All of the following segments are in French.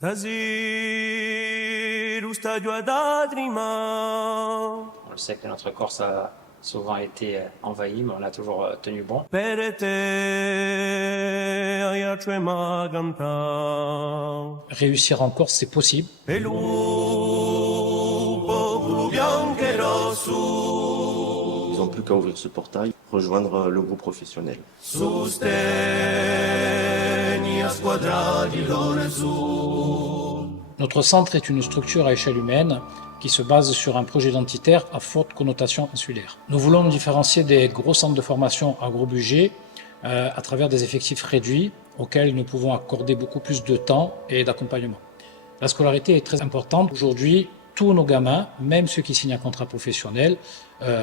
On le sait que notre Corse a souvent été envahie, mais on a toujours tenu bon. Réussir en Corse, c'est possible. Ils n'ont plus qu'à ouvrir ce portail, rejoindre le groupe professionnel. Notre centre est une structure à échelle humaine qui se base sur un projet identitaire à forte connotation insulaire. Nous voulons nous différencier des gros centres de formation à gros budget à travers des effectifs réduits auxquels nous pouvons accorder beaucoup plus de temps et d'accompagnement. La scolarité est très importante. Aujourd'hui, tous nos gamins, même ceux qui signent un contrat professionnel,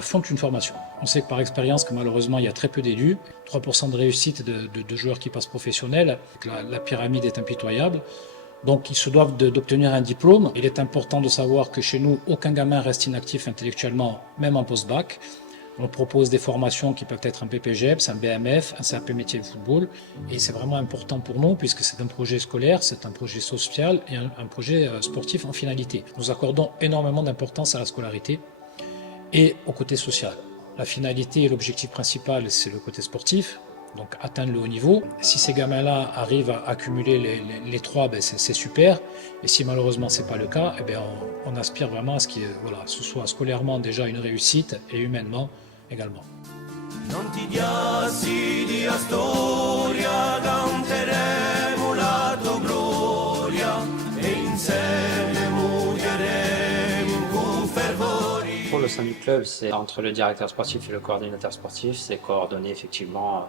font une formation. On sait que par expérience que malheureusement il y a très peu d'élus, 3% de réussite de joueurs qui passent professionnels, la pyramide est impitoyable. Donc ils se doivent d'obtenir un diplôme. Il est important de savoir que chez nous, aucun gamin reste inactif intellectuellement, même en post-bac. On propose des formations qui peuvent être un PPGEPS, un BMF, un CAP métier de football. Et c'est vraiment important pour nous puisque c'est un projet scolaire, c'est un projet social et un projet sportif en finalité. Nous accordons énormément d'importance à la scolarité et au côté social. La finalité et l'objectif principal, c'est le côté sportif. Donc atteindre le haut niveau. Si ces gamins-là arrivent à accumuler les trois, ben c'est super. Et si malheureusement c'est pas le cas, eh bien on aspire vraiment à ce que ce soit scolairement déjà une réussite et humainement également. Pour le sein du club, c'est entre le directeur sportif et le coordinateur sportif, c'est coordonner effectivement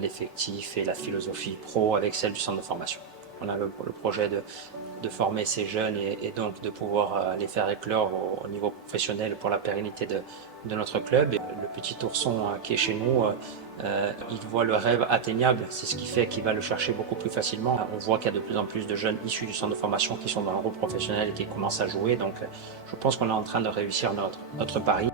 l'effectif et la philosophie pro avec celle du centre de formation. On a le projet de former ces jeunes et donc de pouvoir les faire éclore au niveau professionnel pour la pérennité de notre club. Et le petit ourson qui est chez nous, il voit le rêve atteignable, c'est ce qui fait qu'il va le chercher beaucoup plus facilement. On voit qu'il y a de plus en plus de jeunes issus du centre de formation qui sont dans le groupe professionnel et qui commencent à jouer, donc je pense qu'on est en train de réussir notre pari.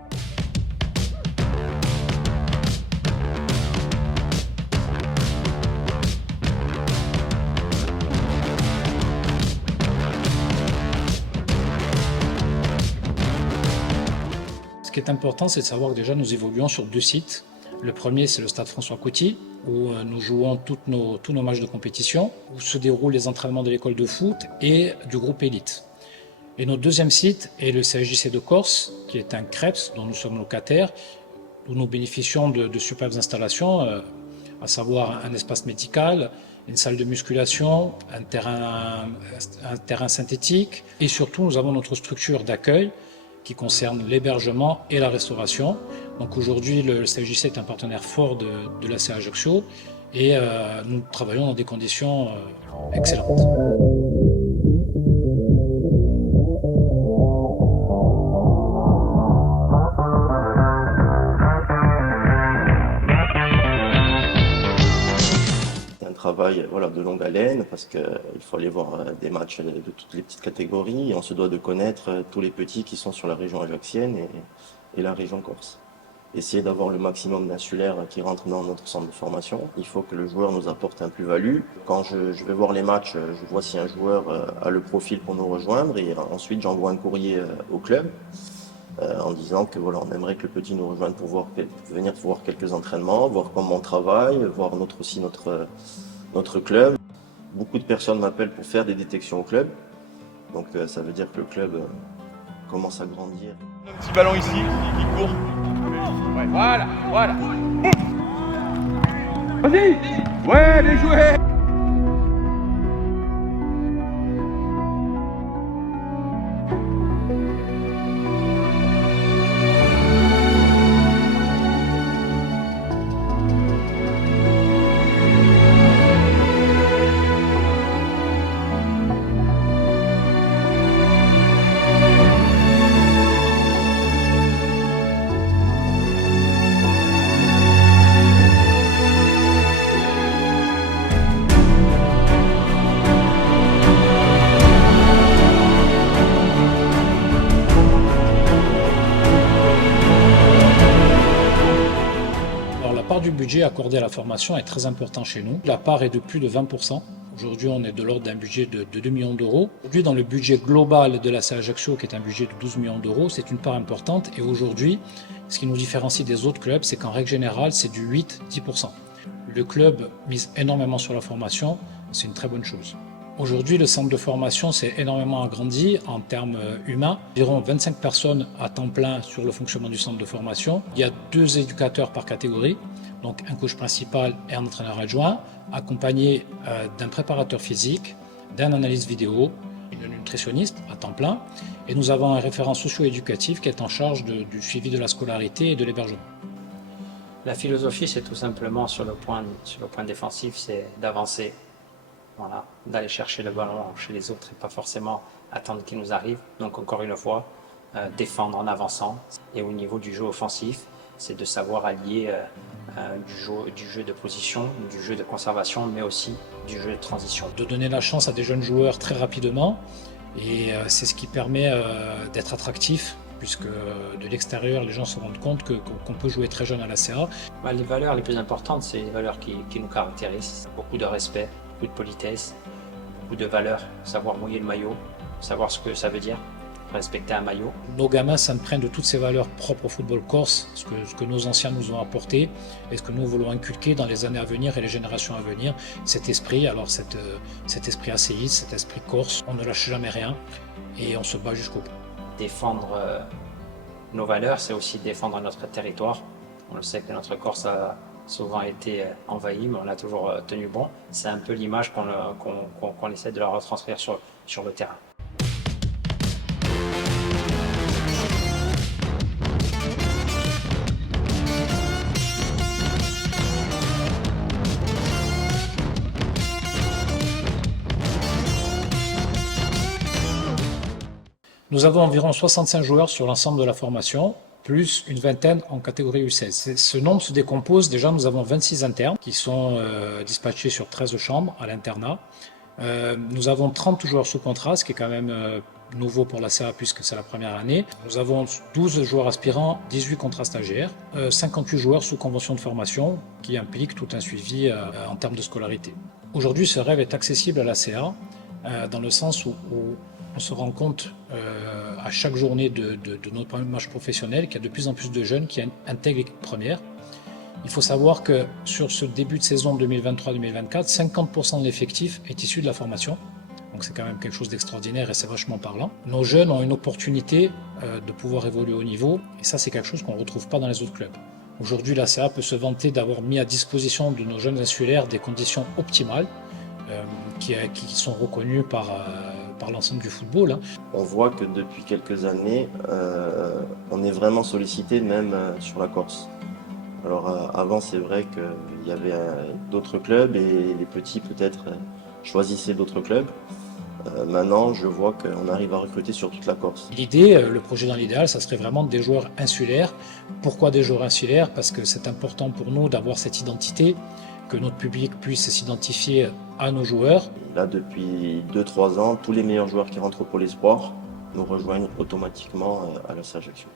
Ce qui est important, c'est de savoir que déjà nous évoluons sur 2 sites. Le premier, c'est le stade François Coty, où nous jouons tous nos matchs de compétition, où se déroulent les entraînements de l'école de foot et du groupe élite. Et notre deuxième site est le CSJC de Corse, qui est un CREPS dont nous sommes locataires, où nous bénéficions de superbes installations, à savoir un espace médical, une salle de musculation, un terrain synthétique, et surtout nous avons notre structure d'accueil qui concerne l'hébergement et la restauration. Donc aujourd'hui, le CSJC est un partenaire fort de l'AC Ajaccio et nous travaillons dans des conditions excellentes. C'est un travail de longue haleine parce qu'il faut aller voir des matchs de toutes les petites catégories et on se doit de connaître tous les petits qui sont sur la région ajaxienne et la région corse. Essayer d'avoir le maximum d'insulaires qui rentrent dans notre centre de formation. Il faut que le joueur nous apporte un plus-value. Quand je vais voir les matchs, je vois si un joueur a le profil pour nous rejoindre et ensuite j'envoie un courrier au club en disant que on aimerait que le petit nous rejoigne pour venir voir quelques entraînements, voir comment on travaille, voir notre club. Beaucoup de personnes m'appellent pour faire des détections au club. Donc ça veut dire que le club commence à grandir. Un petit ballon ici qui court. Ouais, voilà. Vas-y. Ouais, bien joué. Du budget accordé à la formation est très important chez nous. La part est de plus de 20%. Aujourd'hui, on est de l'ordre d'un budget de 2 millions d'euros. Aujourd'hui, dans le budget global de la CA Ajaccio, qui est un budget de 12 millions d'euros, c'est une part importante. Et aujourd'hui, ce qui nous différencie des autres clubs, c'est qu'en règle générale, c'est du 8-10%. Le club mise énormément sur la formation, c'est une très bonne chose. Aujourd'hui, le centre de formation s'est énormément agrandi en termes humains. Environ 25 personnes à temps plein sur le fonctionnement du centre de formation. Il y a 2 éducateurs par catégorie, donc un coach principal et un entraîneur adjoint, accompagné d'un préparateur physique, d'un analyste vidéo, d'une nutritionniste à temps plein. Et nous avons un référent socio-éducatif qui est en charge du suivi de la scolarité et de l'hébergement. La philosophie, c'est tout simplement sur le point défensif, c'est d'avancer, voilà, d'aller chercher le ballon chez les autres et pas forcément attendre qu'il nous arrive. Donc encore une fois, défendre en avançant. Et au niveau du jeu offensif, c'est de savoir allier du jeu de position, du jeu de conservation, mais aussi du jeu de transition. De donner la chance à des jeunes joueurs très rapidement, et c'est ce qui permet d'être attractif, puisque de l'extérieur, les gens se rendent compte qu'on peut jouer très jeune à la CA. Les valeurs les plus importantes, c'est les valeurs qui nous caractérisent. Beaucoup de respect, beaucoup de politesse, beaucoup de valeurs, savoir mouiller le maillot, savoir ce que ça veut dire, respecter un maillot. Nos gamins s'imprègnent de toutes ces valeurs propres au football corse, ce que nos anciens nous ont apporté et ce que nous voulons inculquer dans les années à venir et les générations à venir. Cet esprit, alors cet esprit ACI, cet esprit corse, on ne lâche jamais rien et on se bat jusqu'au bout. Défendre nos valeurs, c'est aussi défendre notre territoire. On le sait que notre Corse a souvent été envahi, mais on a toujours tenu bon. C'est un peu l'image qu'on essaie de la retranscrire sur le terrain. Nous avons environ 65 joueurs sur l'ensemble de la formation, plus une vingtaine en catégorie U16. Ce nombre se décompose. Déjà, nous avons 26 internes qui sont dispatchés sur 13 chambres à l'internat. Nous avons 30 joueurs sous contrat, ce qui est quand même nouveau pour la CA puisque c'est la première année. Nous avons 12 joueurs aspirants, 18 contrats stagiaires, 58 joueurs sous convention de formation qui implique tout un suivi en termes de scolarité. Aujourd'hui, ce rêve est accessible à la CA dans le sens où on se rend compte à chaque journée de notre match professionnel qu'il y a de plus en plus de jeunes qui intègrent l'équipe première. Il faut savoir que sur ce début de saison 2023-2024, 50% de l'effectif est issu de la formation. Donc c'est quand même quelque chose d'extraordinaire et c'est vachement parlant. Nos jeunes ont une opportunité de pouvoir évoluer au niveau et ça c'est quelque chose qu'on ne retrouve pas dans les autres clubs. Aujourd'hui, la CA peut se vanter d'avoir mis à disposition de nos jeunes insulaires des conditions optimales qui sont reconnues par l'ensemble du football. On voit que depuis quelques années, on est vraiment sollicité même sur la Corse. Alors avant, c'est vrai qu'il y avait d'autres clubs et les petits peut-être choisissaient d'autres clubs. Maintenant, je vois qu'on arrive à recruter sur toute la Corse. L'idée, le projet dans l'idéal, ça serait vraiment des joueurs insulaires. Pourquoi des joueurs insulaires? Parce que c'est important pour nous d'avoir cette identité, que notre public puisse s'identifier à nos joueurs. Là, depuis 2-3 ans, tous les meilleurs joueurs qui rentrent au Pôle Espoir nous rejoignent automatiquement à la CA Ajaccio.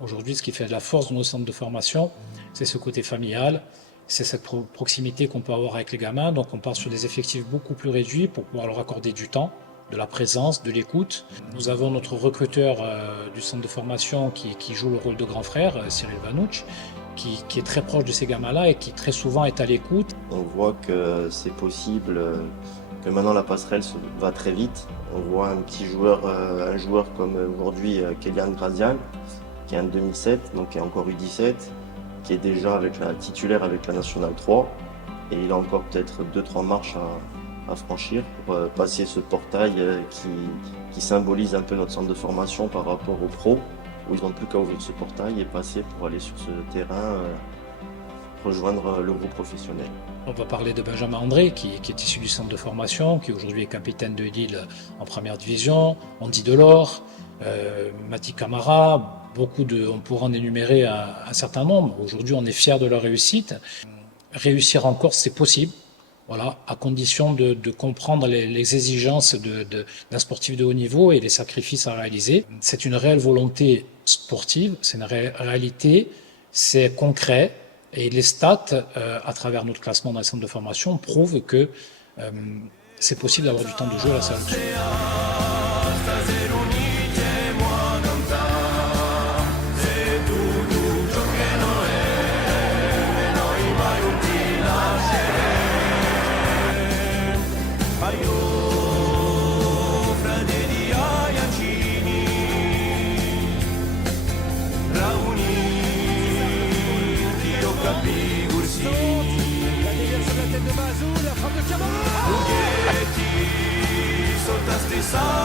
Aujourd'hui, ce qui fait la force de nos centres de formation, c'est ce côté familial, c'est cette proximité qu'on peut avoir avec les gamins. Donc on part sur des effectifs beaucoup plus réduits pour pouvoir leur accorder du temps, de la présence, de l'écoute. Nous avons notre recruteur du centre de formation qui joue le rôle de grand frère, Cyril Vanouch, qui est très proche de ces gamins-là et qui très souvent est à l'écoute. On voit que c'est possible, que maintenant la passerelle va très vite. On voit un joueur comme aujourd'hui Kélian Grazian, qui est en 2007, donc qui est encore U17, qui est déjà titulaire avec la Nationale 3. Et il a encore peut-être 2-3 marches à franchir pour passer ce portail qui symbolise un peu notre centre de formation par rapport aux pros, où ils n'ont plus qu'à ouvrir ce portail et passer pour aller sur ce terrain, rejoindre le groupe professionnel. On va parler de Benjamin André, qui est issu du centre de formation, qui aujourd'hui est capitaine de Lille en première division, Andy Delors, Mati Camara, on pourra en énumérer un certain nombre. Aujourd'hui, on est fiers de leur réussite. Réussir en Corse, c'est possible. Voilà, à condition de comprendre les exigences d'un sportif de haut niveau et les sacrifices à réaliser. C'est une réelle volonté sportive, c'est une réalité, c'est concret. Et les stats, à travers notre classement dans les centres de formation, prouvent que c'est possible d'avoir du temps de jeu à la salle. Soltaste